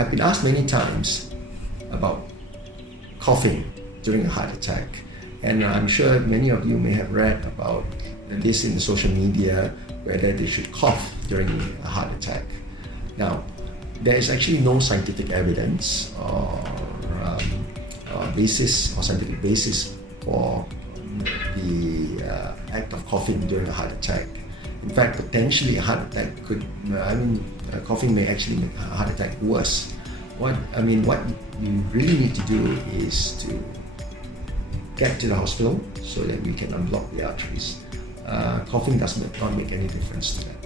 I've been asked many times about coughing during a heart attack. And I'm sure many of you may have read about this in the social media, whether they should cough during a heart attack. Now, there is actually no scientific evidence or scientific basis for the act of coughing during a heart attack. In fact, potentially a heart attack coughing may actually make a heart attack worse. What you really need to do is to get to the hospital so that we can unblock the arteries. Coughing does not make any difference to that.